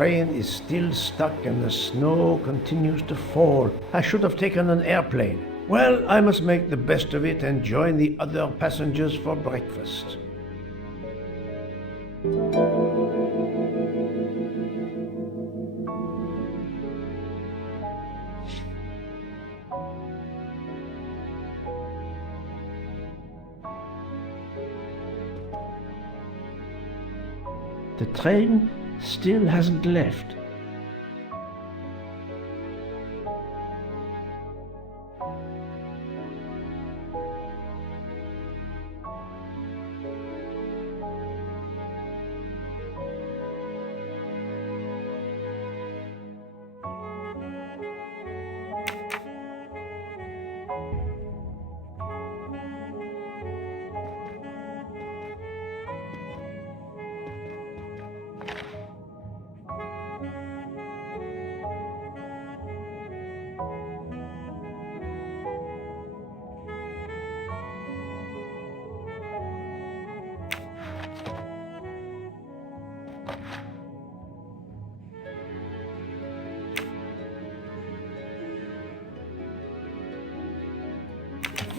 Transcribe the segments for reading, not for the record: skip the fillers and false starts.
train is still stuck and the snow continues to fall. I should have taken an airplane. Well, I must make the best of it and join the other passengers for breakfast. The train still hasn't left.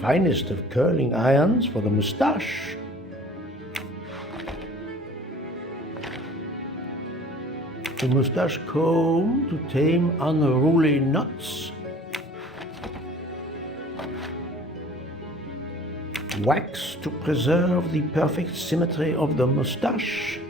Finest of curling irons for the moustache. The moustache comb to tame unruly knots. Wax to preserve the perfect symmetry of the moustache.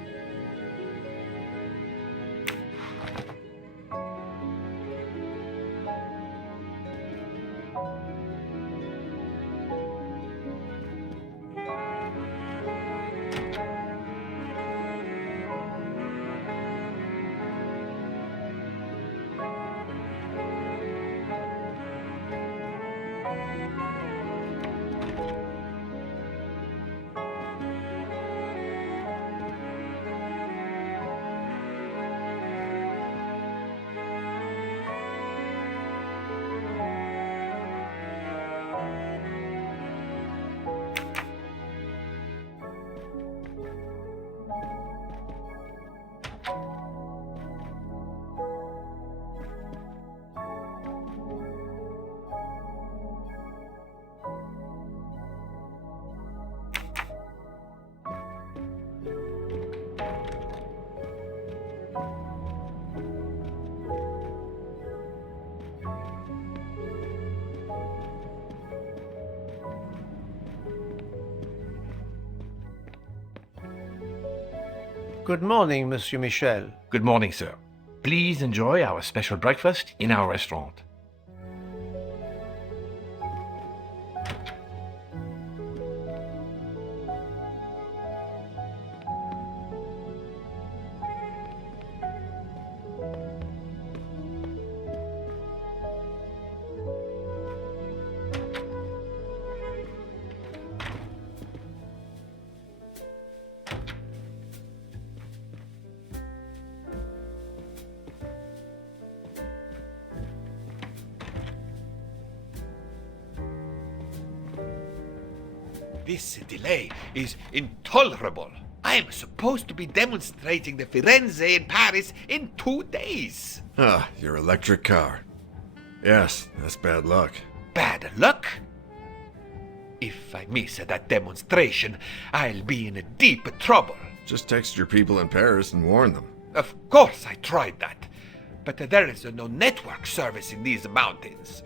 Good morning, Monsieur Michel. Good morning, sir. Please enjoy our special breakfast in our restaurant. This delay is intolerable. I am supposed to be demonstrating the Firenze in Paris in 2 days. Ah, your electric car. Yes, that's bad luck. Bad luck? If I miss that demonstration, I'll be in deep trouble. Just text your people in Paris and warn them. Of course I tried that, but there is no network service in these mountains.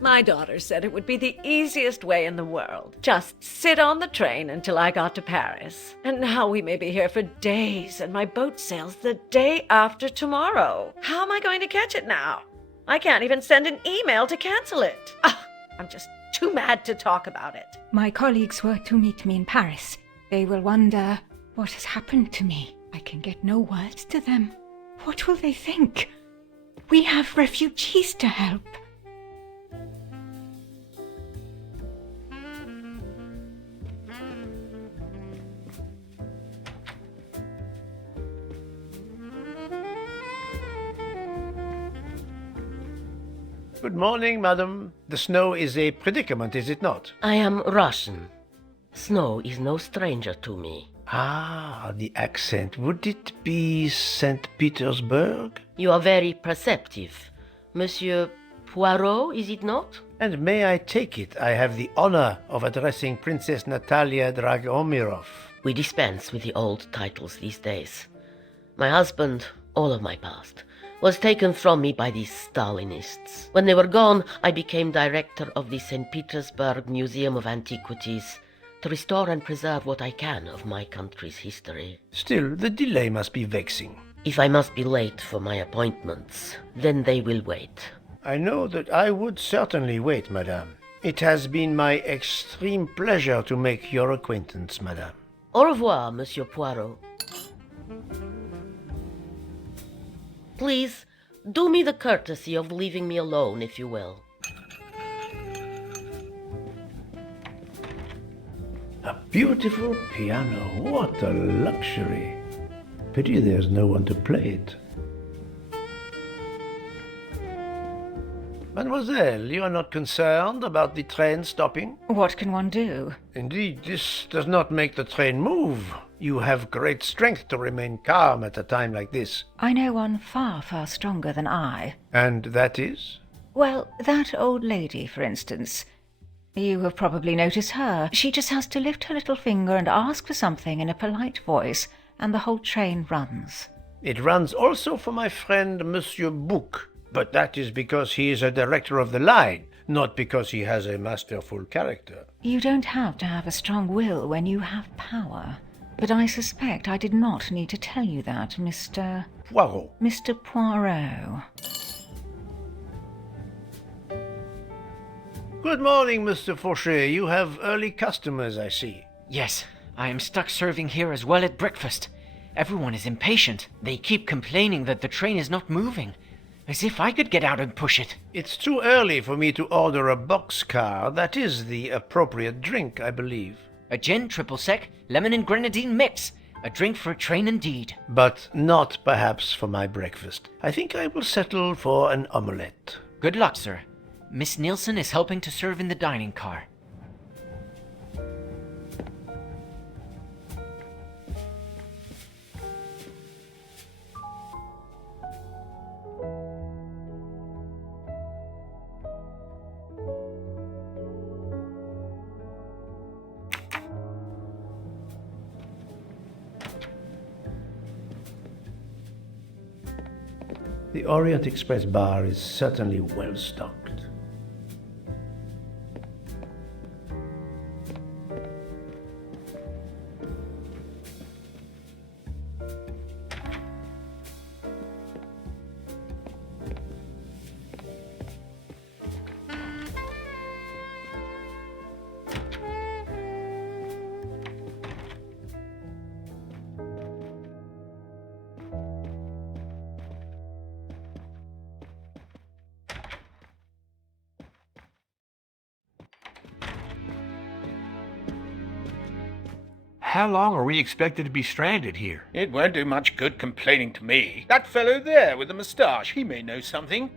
My daughter said it would be the easiest way in the world. Just sit on the train until I got to Paris. And now we may be here for days, and my boat sails the day after tomorrow. How am I going to catch it now? I can't even send an email to cancel it. I'm just too mad to talk about it. My colleagues were to meet me in Paris. They will wonder what has happened to me. I can get no words to them. What will they think? We have refugees to help. Good morning, madam. The snow is a predicament, is it not? I am Russian. Snow is no stranger to me. Ah, the accent. Would it be St. Petersburg? You are very perceptive. Monsieur Poirot, is it not? And may I take it I have the honor of addressing Princess Natalia Dragomirov? We dispense with the old titles these days. My husband, all of my past, was taken from me by these Stalinists. When they were gone, I became director of the St. Petersburg Museum of Antiquities to restore and preserve what I can of my country's history. Still, the delay must be vexing. If I must be late for my appointments, then they will wait. I know that I would certainly wait, madame. It has been my extreme pleasure to make your acquaintance, madame. Au revoir, Monsieur Poirot. Please, do me the courtesy of leaving me alone, if you will. A beautiful piano. What a luxury. Pity there's no one to play it. Mademoiselle, you are not concerned about the train stopping? What can one do? Indeed, this does not make the train move. You have great strength to remain calm at a time like this. I know one far, far stronger than I. And that is? Well, that old lady, for instance. You have probably noticed her. She just has to lift her little finger and ask for something in a polite voice, and the whole train runs. It runs also for my friend Monsieur Bouc, but that is because he is a director of the line, not because he has a masterful character. You don't have to have a strong will when you have power. But I suspect I did not need to tell you that, Mr. Poirot. Mr. Poirot. Good morning, Mr. Fauchet. You have early customers, I see. Yes, I am stuck serving here as well at breakfast. Everyone is impatient. They keep complaining that the train is not moving. As if I could get out and push it. It's too early for me to order a boxcar. That is the appropriate drink, I believe. A gin, triple sec, lemon and grenadine mix. A drink for a train indeed. But not perhaps for my breakfast. I think I will settle for an omelette. Good luck, sir. Miss Nielsen is helping to serve in the dining car. The Orient Express bar is certainly well stocked. How long are we expected to be stranded here? It won't do much good complaining to me. That fellow there with the moustache, he may know something.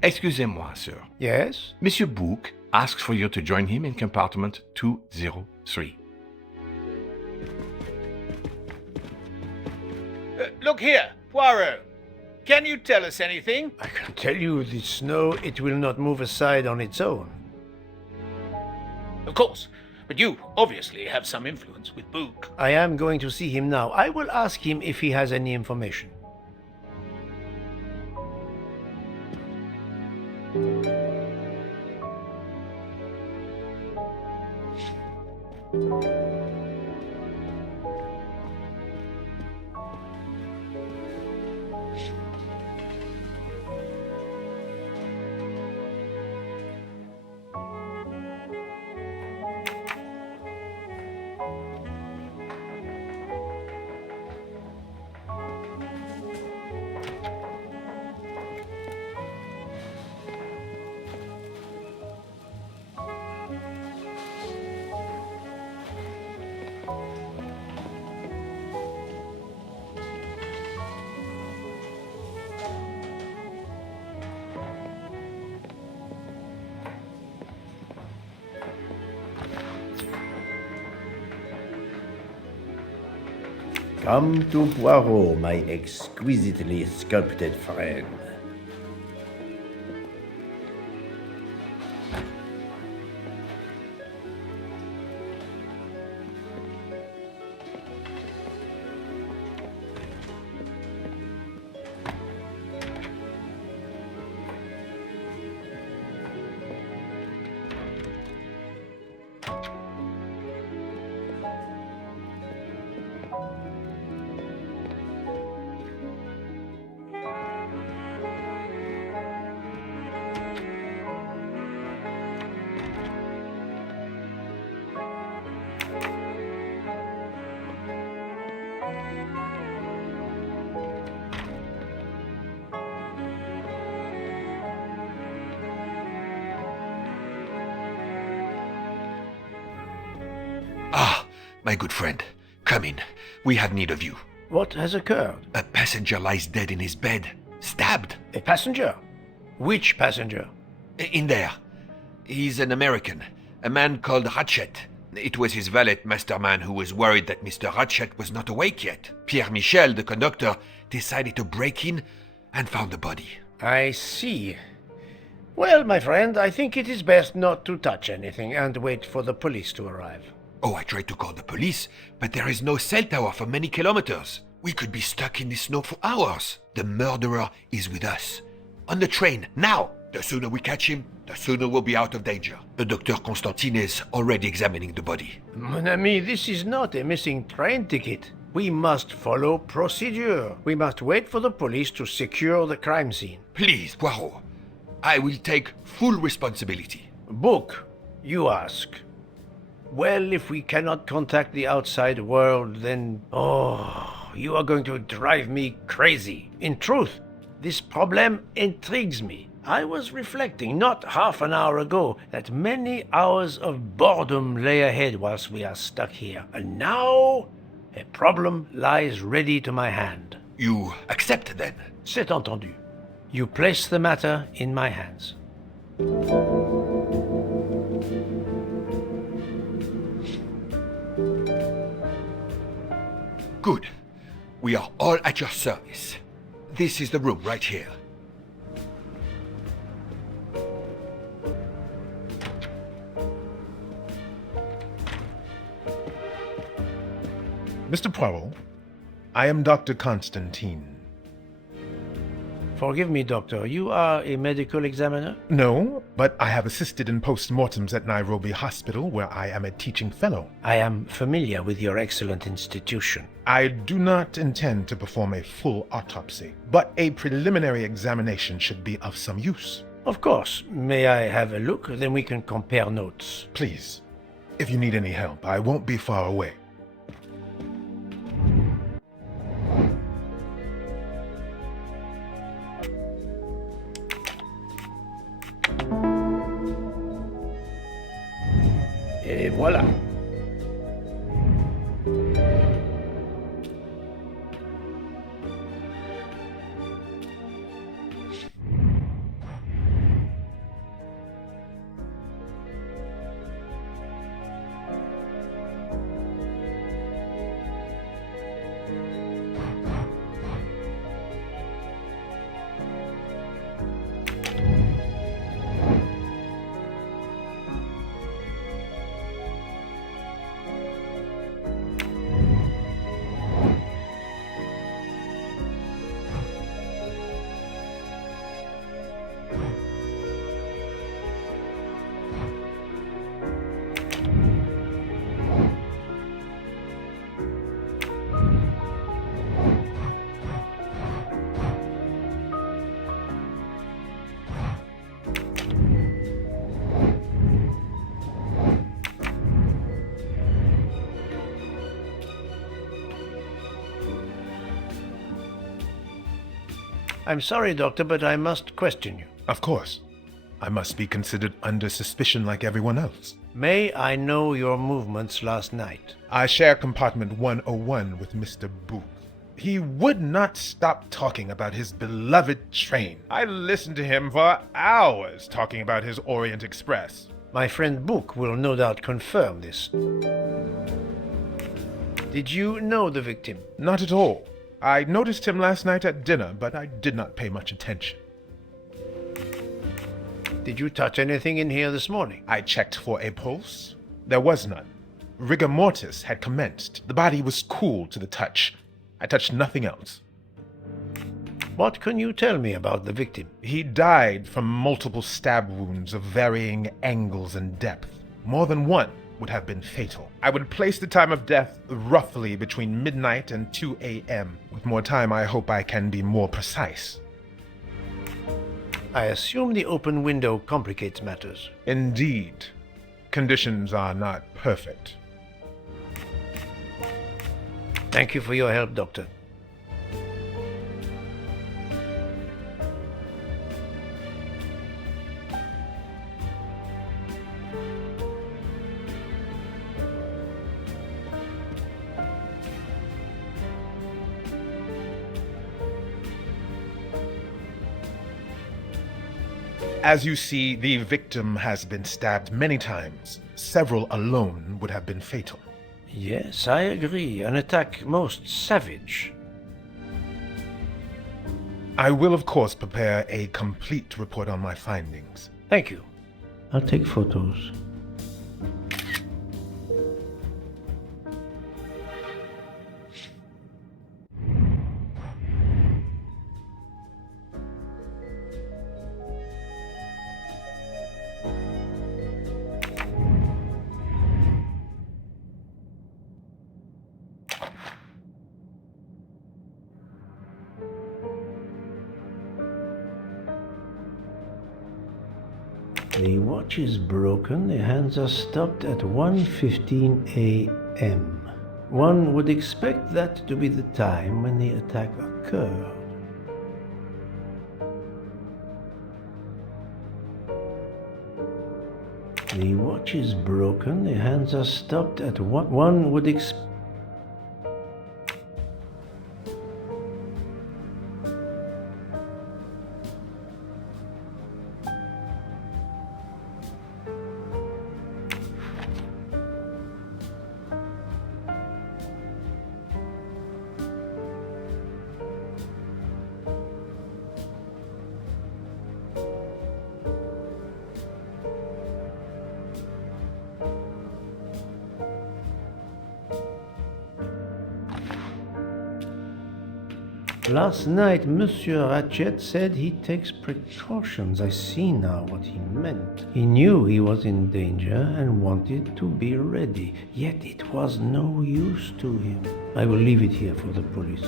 Excusez-moi, sir. Yes? Monsieur Bouc asks for you to join him in compartment 203. Look here, Poirot. Can you tell us anything? I can tell you the snow, it will not move aside on its own. Of course, but you obviously have some influence with Bouc. I am going to see him now. I will ask him if he has any information. Come to Poirot, my exquisitely sculpted friend. Ah, my good friend. Come in. We have need of you. What has occurred? A passenger lies dead in his bed. Stabbed. A passenger? Which passenger? In there. He's an American. A man called Hatchet. It was his valet masterman who was worried that Mr. Hatchet was not awake yet. Pierre Michel, the conductor, decided to break in and found the body. I see. Well, my friend, I think it is best not to touch anything and wait for the police to arrive. Oh, I tried to call the police, but there is no cell tower for many kilometers. We could be stuck in the snow for hours. The murderer is with us. On the train, now! The sooner we catch him, the sooner we'll be out of danger. Dr. Constantine is already examining the body. Mon ami, this is not a missing train ticket. We must follow procedure. We must wait for the police to secure the crime scene. Please, Poirot. I will take full responsibility. Book, you ask. Well, if we cannot contact the outside world, then... Oh, you are going to drive me crazy. In truth, this problem intrigues me. I was reflecting not half an hour ago that many hours of boredom lay ahead whilst we are stuck here. And now, a problem lies ready to my hand. You accept then? C'est entendu. You place the matter in my hands. Good. We are all at your service. This is the room right here. Mr. Poirot, I am Dr. Constantine. Forgive me, Doctor. You are a medical examiner? No, but I have assisted in post-mortems at Nairobi Hospital, where I am a teaching fellow. I am familiar with your excellent institution. I do not intend to perform a full autopsy, but a preliminary examination should be of some use. Of course. May I have a look? Then we can compare notes. Please, if you need any help, I won't be far away. Et voilà. I'm sorry, Doctor, but I must question you. Of course. I must be considered under suspicion like everyone else. May I know your movements last night? I share compartment 101 with Mr. Booth. He would not stop talking about his beloved train. I listened to him for hours talking about his Orient Express. My friend Book will no doubt confirm this. Did you know the victim? Not at all. I noticed him last night at dinner, but I did not pay much attention. Did you touch anything in here this morning? I checked for a pulse. There was none. Rigor mortis had commenced. The body was cool to the touch. I touched nothing else. What can you tell me about the victim? He died from multiple stab wounds of varying angles and depth. More than one would have been fatal. I would place the time of death roughly between midnight and 2 a.m. With more time, I hope I can be more precise. I assume the open window complicates matters. Indeed. Conditions are not perfect. Thank you for your help, Doctor. As you see, the victim has been stabbed many times. Several alone would have been fatal. Yes, I agree. An attack most savage. I will, of course, prepare a complete report on my findings. Thank you. I'll take photos. The watch is broken. The hands are stopped at 1:15 a.m. One would expect that to be the time when the attack occurred. The watch is broken. The hands are stopped at one would expect. Last night, Monsieur Ratchet said he takes precautions. I see now what he meant. He knew he was in danger and wanted to be ready, yet it was no use to him. I will leave it here for the police.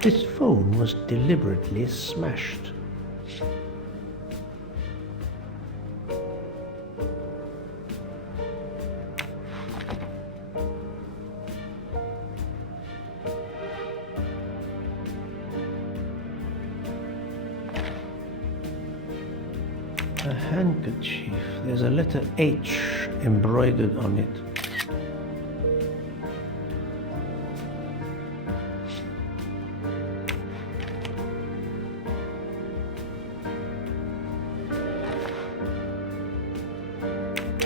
This phone was deliberately smashed. A handkerchief. There's a letter H embroidered on it.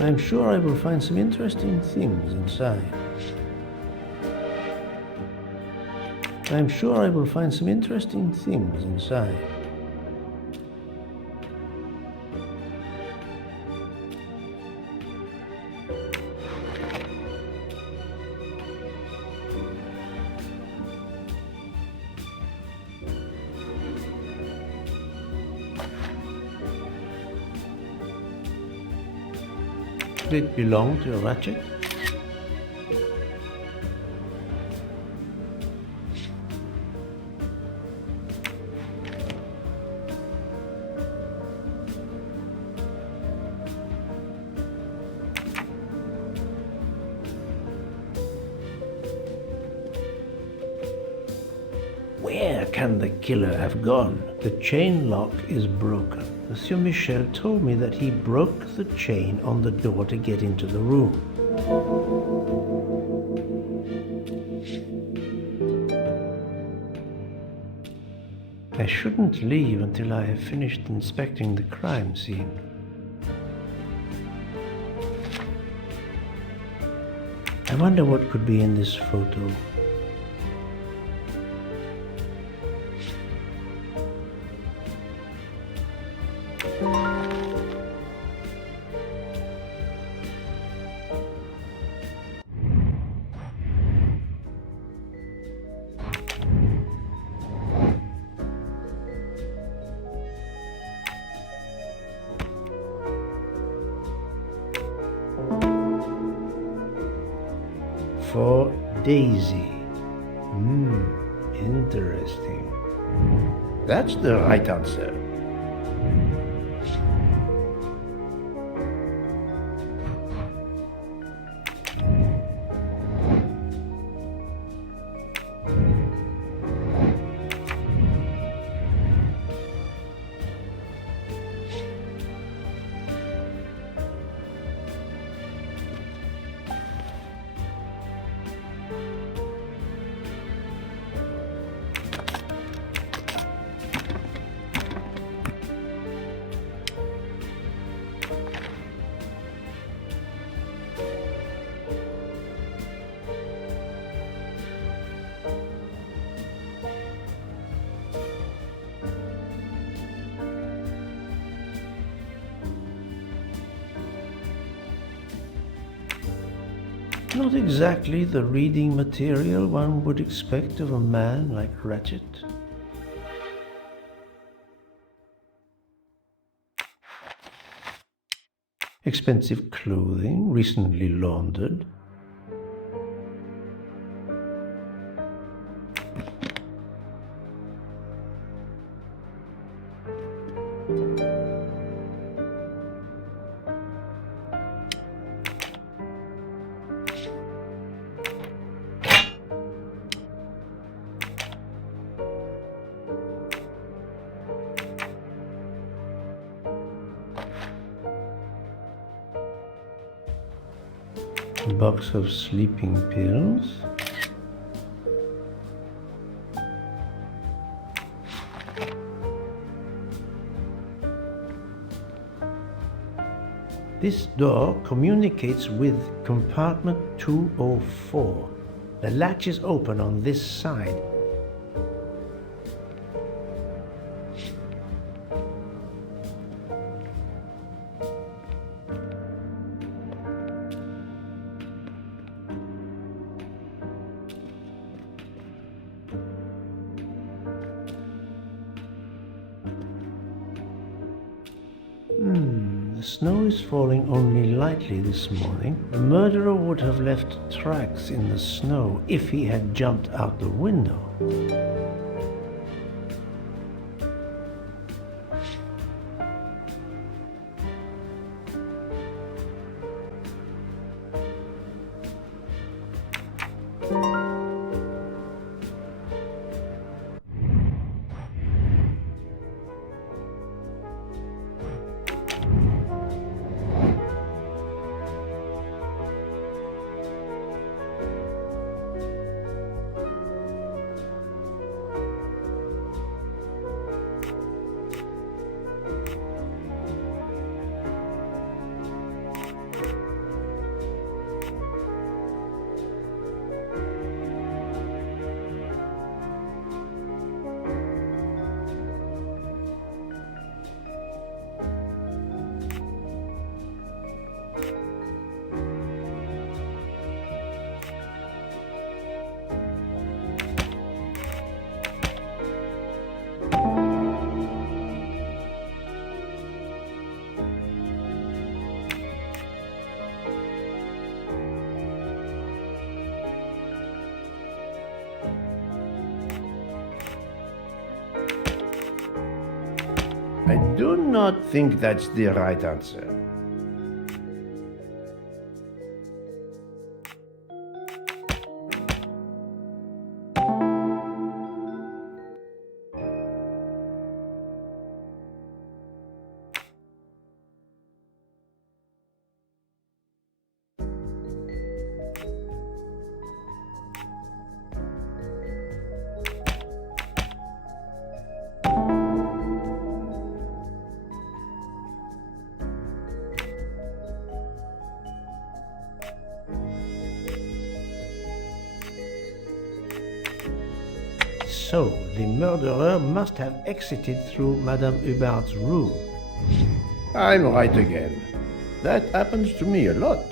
I'm sure I will find some interesting things inside. I'm sure I will find some interesting things inside. Did it belong to a Ratchet? Where can the killer have gone? The chain lock is broken. Monsieur Michel told me that he broke the chain on the door to get into the room. I shouldn't leave until I have finished inspecting the crime scene. I wonder what could be in this photo. For Daisy. Interesting. That's the right answer. Not exactly the reading material one would expect of a man like Ratchet. Expensive clothing, recently laundered. A box of sleeping pills. This door communicates with compartment 204. The latch is open on this side. The snow is falling only lightly this morning. The murderer would have left tracks in the snow if he had jumped out the window. I do not think that's the right answer. So, the murderer must have exited through Madame Hubbard's room. I'm right again. That happens to me a lot.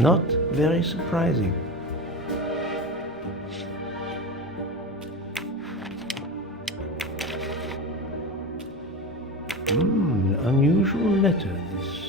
Not very surprising. Unusual letter, this.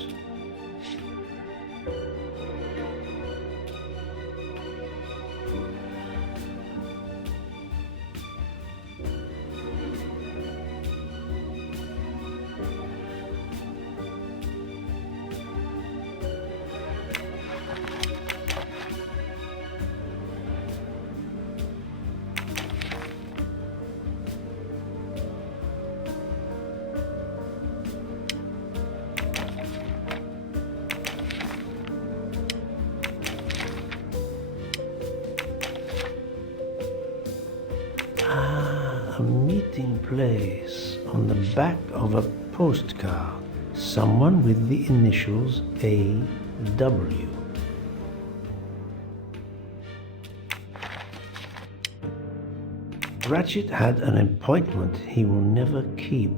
A meeting place on the back of a postcard. Someone with the initials A.W. Ratchet had an appointment he will never keep.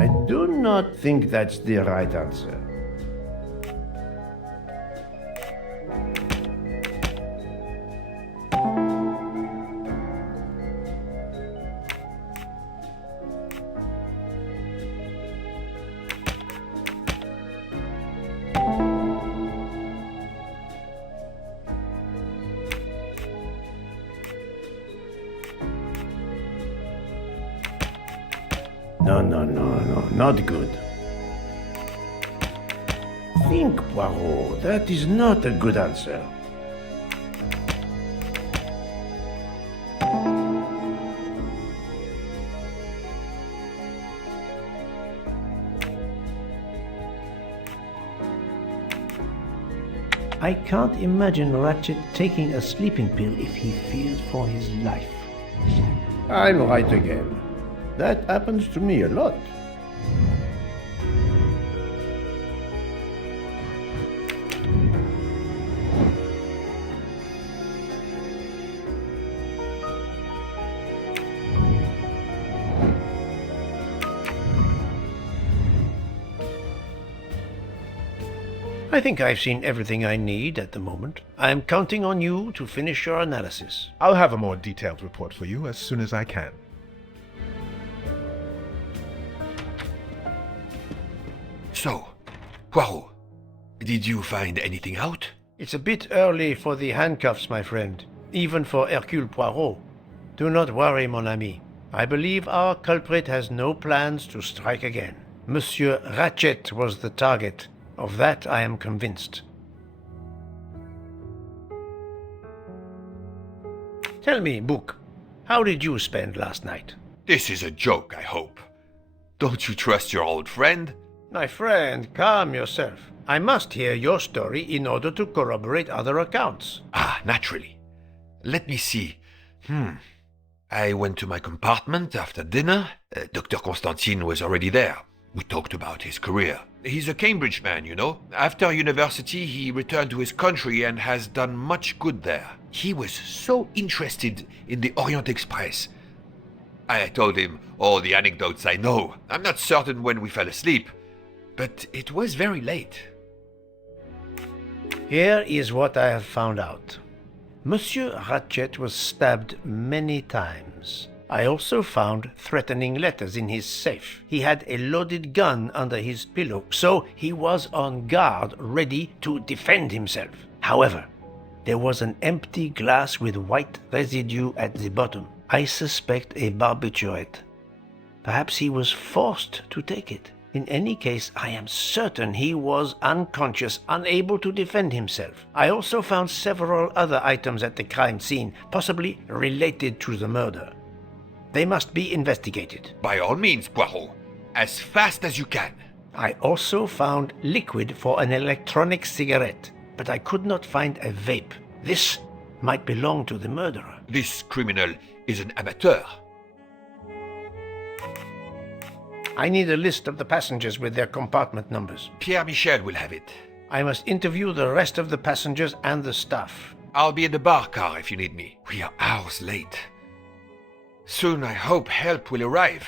I do not think that's the right answer. No, not good. Think, Poirot, that is not a good answer. I can't imagine Ratchet taking a sleeping pill if he fears for his life. I'm right again. That happens to me a lot. I think I've seen everything I need at the moment. I am counting on you to finish your analysis. I'll have a more detailed report for you as soon as I can. So, Poirot, did you find anything out? It's a bit early for the handcuffs, my friend, even for Hercule Poirot. Do not worry, mon ami. I believe our culprit has no plans to strike again. Monsieur Ratchet was the target. Of that I am convinced. Tell me, Book, how did you spend last night? This is a joke, I hope. Don't you trust your old friend? My friend, calm yourself. I must hear your story in order to corroborate other accounts. Ah, naturally. Let me see. I went to my compartment after dinner. Dr. Constantine was already there. We talked about his career. He's a Cambridge man, you know. After university, he returned to his country and has done much good there. He was so interested in the Orient Express. I told him all the anecdotes I know. I'm not certain when we fell asleep, but it was very late. Here is what I have found out. Monsieur Ratchet was stabbed many times. I also found threatening letters in his safe. He had a loaded gun under his pillow, so he was on guard, ready to defend himself. However, there was an empty glass with white residue at the bottom. I suspect a barbiturate. Perhaps he was forced to take it. In any case, I am certain he was unconscious, unable to defend himself. I also found several other items at the crime scene, possibly related to the murder. They must be investigated. By all means, Poirot. As fast as you can. I also found liquid for an electronic cigarette, but I could not find a vape. This might belong to the murderer. This criminal is an amateur. I need a list of the passengers with their compartment numbers. Pierre Michel will have it. I must interview the rest of the passengers and the staff. I'll be in the bar car if you need me. We are hours late. Soon I hope help will arrive.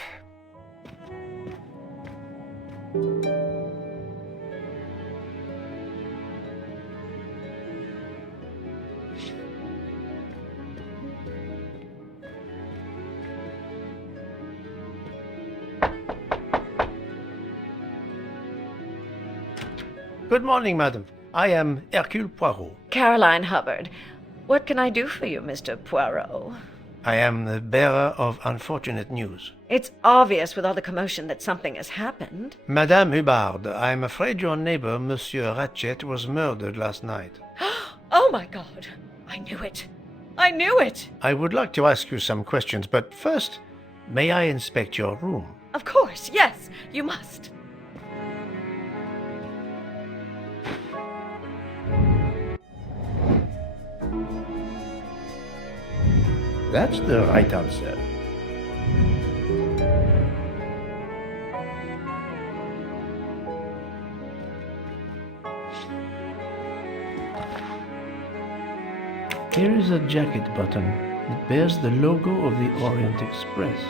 Good morning, madam. I am Hercule Poirot. Caroline Hubbard. What can I do for you, Mr. Poirot? I am the bearer of unfortunate news. It's obvious with all the commotion that something has happened. Madame Hubbard, I am afraid your neighbor, Monsieur Ratchet, was murdered last night. Oh my God! I knew it! I knew it! I would like to ask you some questions, but first, may I inspect your room? Of course, yes, you must. That's the right answer. Here is a jacket button that bears the logo of the Orient Express.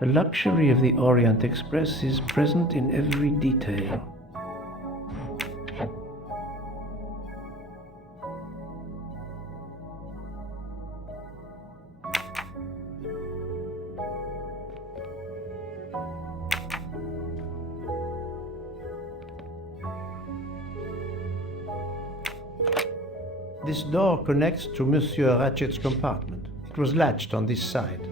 The luxury of the Orient Express is present in every detail. This door connects to Monsieur Ratchet's compartment. It was latched on this side.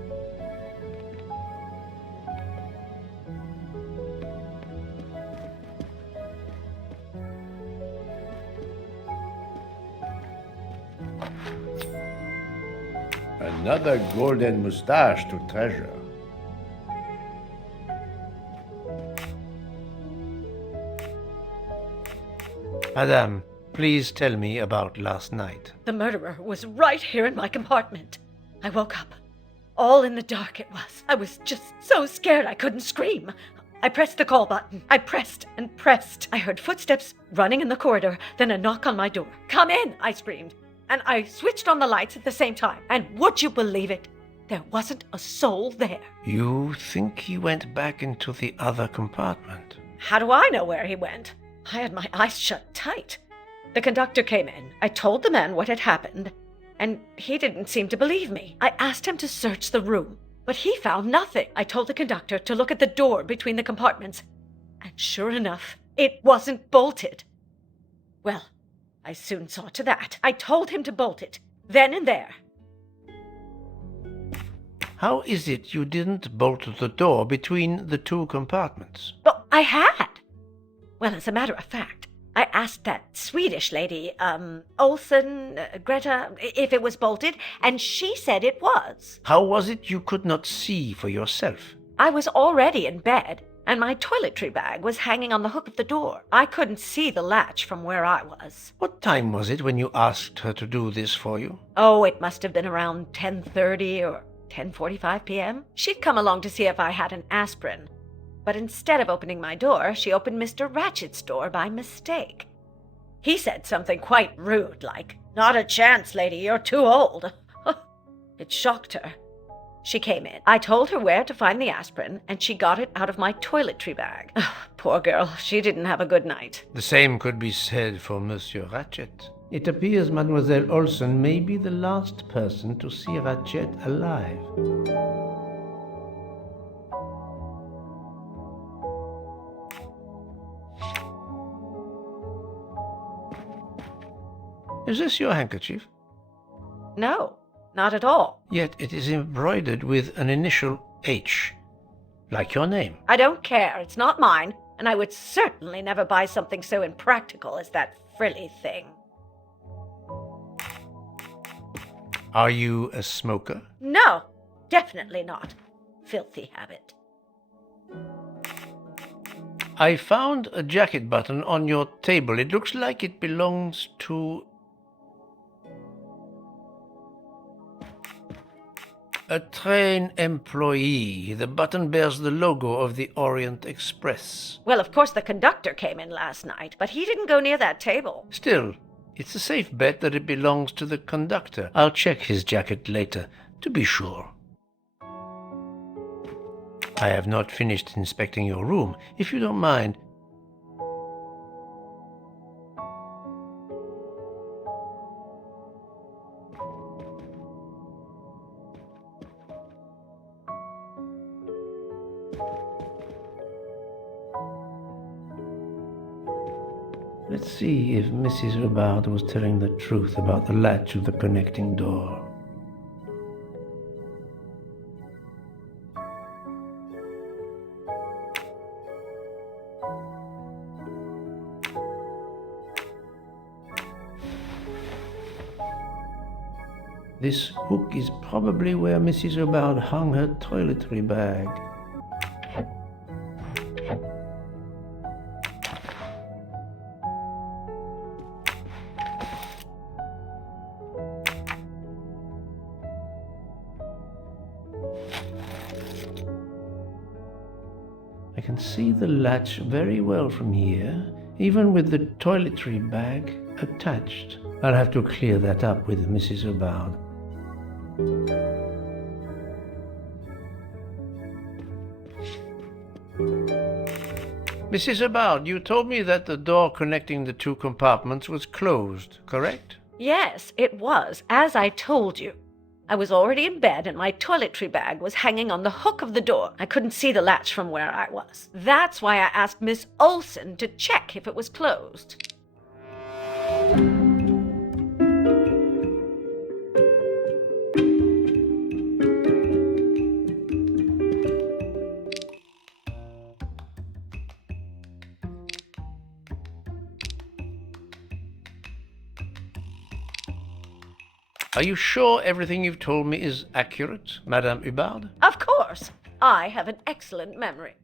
Another golden moustache to treasure. Madame, please tell me about last night. The murderer was right here in my compartment. I woke up. All in the dark it was. I was just so scared I couldn't scream. I pressed the call button. I pressed and pressed. I heard footsteps running in the corridor, then a knock on my door. "Come in," I screamed. And I switched on the lights at the same time. And would you believe it? There wasn't a soul there. You think he went back into the other compartment? How do I know where he went? I had my eyes shut tight. The conductor came in. I told the man what had happened, and he didn't seem to believe me. I asked him to search the room, but he found nothing. I told the conductor to look at the door between the compartments, and sure enough, it wasn't bolted. Well, I soon saw to that. I told him to bolt it, then and there. How is it you didn't bolt the door between the two compartments? But I had. Well, as a matter of fact, I asked that Swedish lady, Olsen, Greta, if it was bolted, and she said it was. How was it you could not see for yourself? I was already in bed, and my toiletry bag was hanging on the hook of the door. I couldn't see the latch from where I was. What time was it when you asked her to do this for you? Oh, it must have been around 10:30 or 10:45 p.m. She'd come along to see if I had an aspirin. But instead of opening my door, she opened Mr. Ratchet's door by mistake. He said something quite rude, like, "Not a chance, lady, you're too old." It shocked her. She came in. I told her where to find the aspirin, and she got it out of my toiletry bag. Poor girl, she didn't have a good night. The same could be said for Monsieur Ratchet. It appears Mademoiselle Olsen may be the last person to see Ratchet alive. Is this your handkerchief? No, not at all. Yet it is embroidered with an initial H, like your name. I don't care. It's not mine, and I would certainly never buy something so impractical as that frilly thing. Are you a smoker? No, definitely not. Filthy habit. I found a jacket button on your table. It looks like it belongs to a train employee. The button bears the logo of the Orient Express. Well, of course the conductor came in last night, but he didn't go near that table. Still, it's a safe bet that it belongs to the conductor. I'll check his jacket later, to be sure. I have not finished inspecting your room. If you don't mind, let's see if Mrs. Hubbard was telling the truth about the latch of the connecting door. This hook is probably where Mrs. Hubbard hung her toiletry bag. I can see the latch very well from here, even with the toiletry bag attached. I'll have to clear that up with Mrs. Hubbard. Mrs. Hubbard, you told me that the door connecting the two compartments was closed, correct? Yes, it was, as I told you. I was already in bed and my toiletry bag was hanging on the hook of the door. I couldn't see the latch from where I was. That's why I asked Miss Olsen to check if it was closed. Are you sure everything you've told me is accurate, Madame Hubbard? Of course. I have an excellent memory.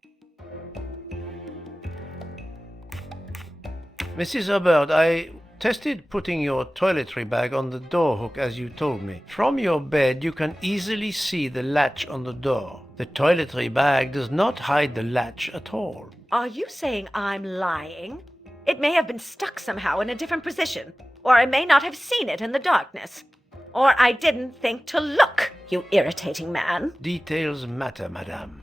Mrs. Hubbard, I tested putting your toiletry bag on the door hook as you told me. From your bed, you can easily see the latch on the door. The toiletry bag does not hide the latch at all. Are you saying I'm lying? It may have been stuck somehow in a different position, or I may not have seen it in the darkness. Or I didn't think to look, you irritating man. Details matter, madame.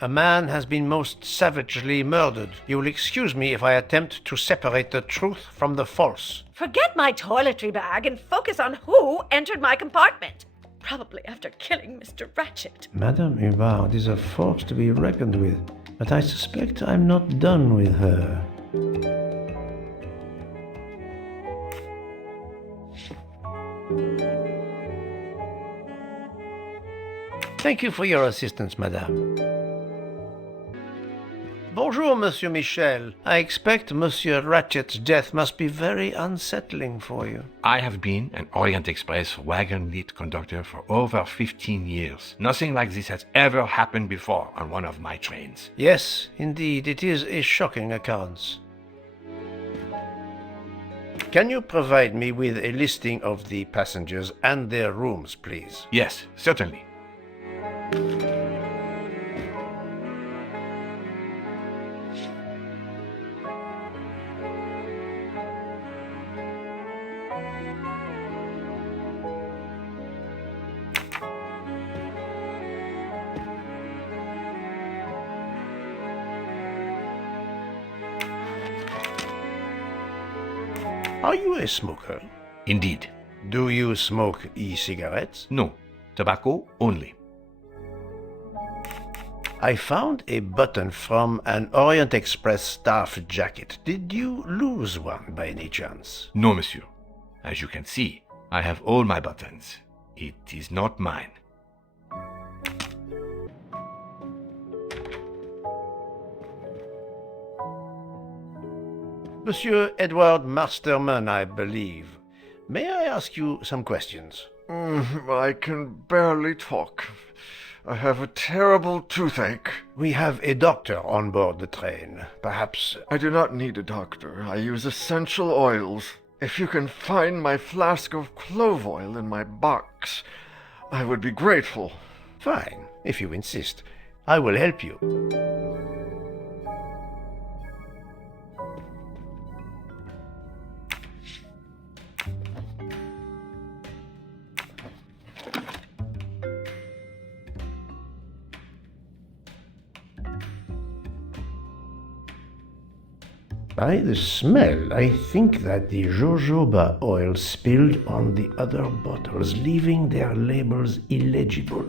A man has been most savagely murdered. You will excuse me if I attempt to separate the truth from the false. Forget my toiletry bag and focus on who entered my compartment. Probably after killing Mr. Ratchet. Madame Hubbard is a force to be reckoned with, but I suspect I'm not done with her. Thank you for your assistance, madame. Bonjour, Monsieur Michel. I expect Monsieur Ratchet's death must be very unsettling for you. I have been an Orient Express wagon lead conductor for over 15 years. Nothing like this has ever happened before on one of my trains. Yes, indeed, it is a shocking occurrence. Can you provide me with a listing of the passengers and their rooms, please? Yes, certainly. Are you a smoker? Indeed. Do you smoke e-cigarettes? No, tobacco only. I found a button from an Orient Express staff jacket. Did you lose one by any chance? No, monsieur. As you can see, I have all my buttons. It is not mine. Monsieur Edward Masterman, I believe. May I ask you some questions? I can barely talk. I have a terrible toothache. We have a doctor on board the train. Perhaps... I do not need a doctor. I use essential oils. If you can find my flask of clove oil in my box, I would be grateful. Fine, if you insist. I will help you. By the smell, I think that the jojoba oil spilled on the other bottles, leaving their labels illegible.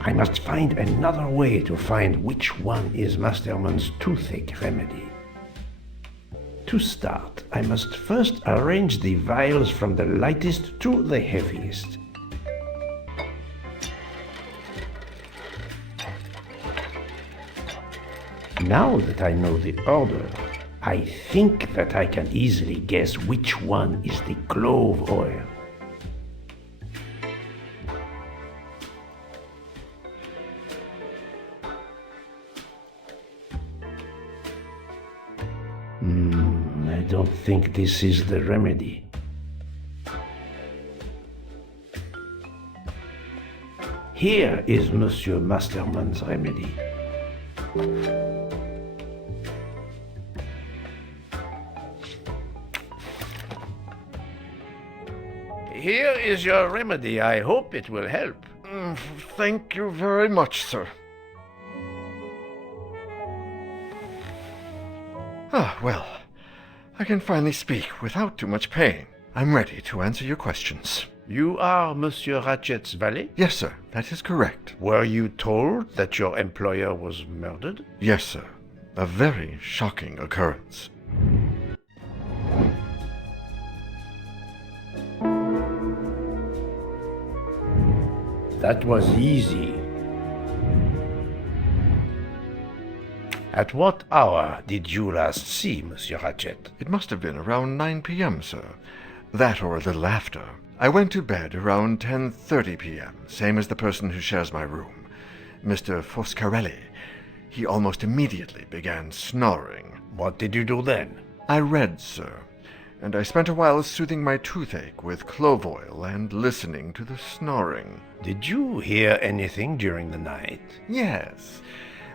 I must find another way to find which one is Masterman's toothache remedy. To start, I must first arrange the vials from the lightest to the heaviest. Now that I know the order, I think that I can easily guess which one is the clove oil. I don't think this is the remedy. Here is Monsieur Masterman's remedy. Here is your remedy. I hope it will help. Thank you very much, sir. Well, I can finally speak without too much pain. I'm ready to answer your questions. You are Monsieur Ratchet's valet? Yes, sir, that is correct. Were you told that your employer was murdered? Yes, sir. A very shocking occurrence. That was easy. At what hour did you last see Monsieur Ratchet? It must have been around 9 p.m., sir. That or a little after. I went to bed around 10:30 p.m., same as the person who shares my room, Mr. Foscarelli. He almost immediately began snoring. What did you do then? I read, sir, and I spent a while soothing my toothache with clove oil and listening to the snoring. Did you hear anything during the night? Yes,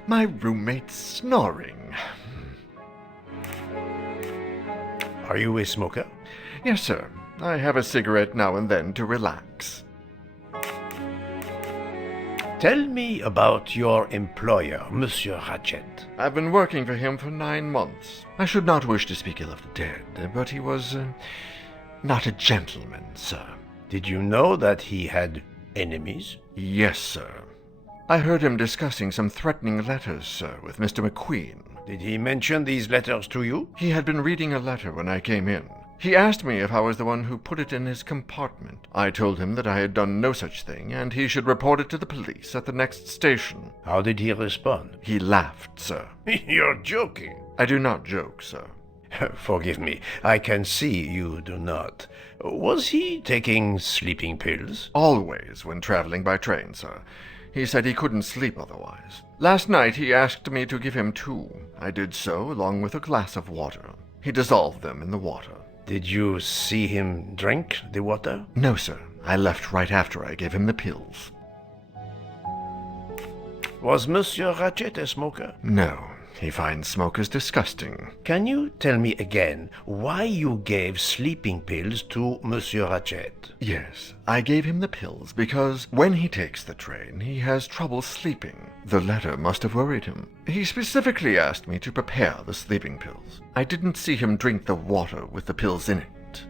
my roommate snoring. Are you a smoker? Yes, sir. I have a cigarette now and then to relax. Tell me about your employer, Monsieur Ratchet. I've been working for him for 9 months. I should not wish to speak ill of the dead, but he was not a gentleman, sir. Did you know that he had enemies? Yes, sir. I heard him discussing some threatening letters, sir, with Mr. McQueen. Did he mention these letters to you? He had been reading a letter when I came in. He asked me if I was the one who put it in his compartment. I told him that I had done no such thing, and he should report it to the police at the next station. How did he respond? He laughed, sir. You're joking. I do not joke, sir. Forgive me, I can see you do not. Was he taking sleeping pills? Always when traveling by train, sir. He said he couldn't sleep otherwise. Last night he asked me to give him 2. I did so, along with a glass of water. He dissolved them in the water. Did you see him drink the water? No, sir. I left right after I gave him the pills. Was Monsieur Ratchet a smoker? No. He finds smokers disgusting. Can you tell me again why you gave sleeping pills to Monsieur Ratchet? Yes, I gave him the pills because when he takes the train, he has trouble sleeping. The letter must have worried him. He specifically asked me to prepare the sleeping pills. I didn't see him drink the water with the pills in it.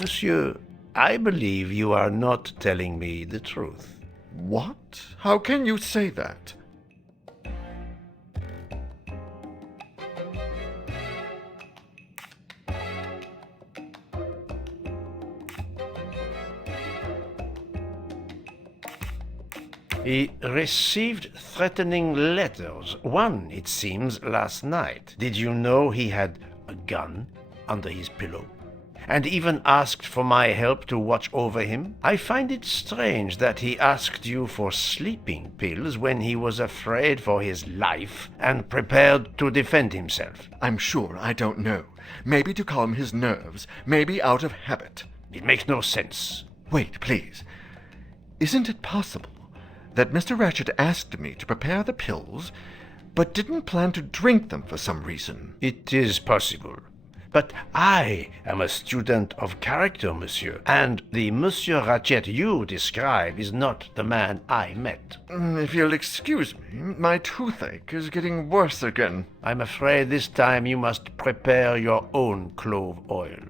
Monsieur, I believe you are not telling me the truth. What? How can you say that? He received threatening letters. One, it seems, last night. Did you know he had a gun under his pillow? And even asked for my help to watch over him? I find it strange that he asked you for sleeping pills when he was afraid for his life and prepared to defend himself. I'm sure I don't know. Maybe to calm his nerves, maybe out of habit. It makes no sense. Wait, please. Isn't it possible that Mr. Ratchet asked me to prepare the pills, but didn't plan to drink them for some reason? It is possible. But I am a student of character, monsieur, and the Monsieur Ratchet you describe is not the man I met. If you'll excuse me, my toothache is getting worse again. I'm afraid this time you must prepare your own clove oil.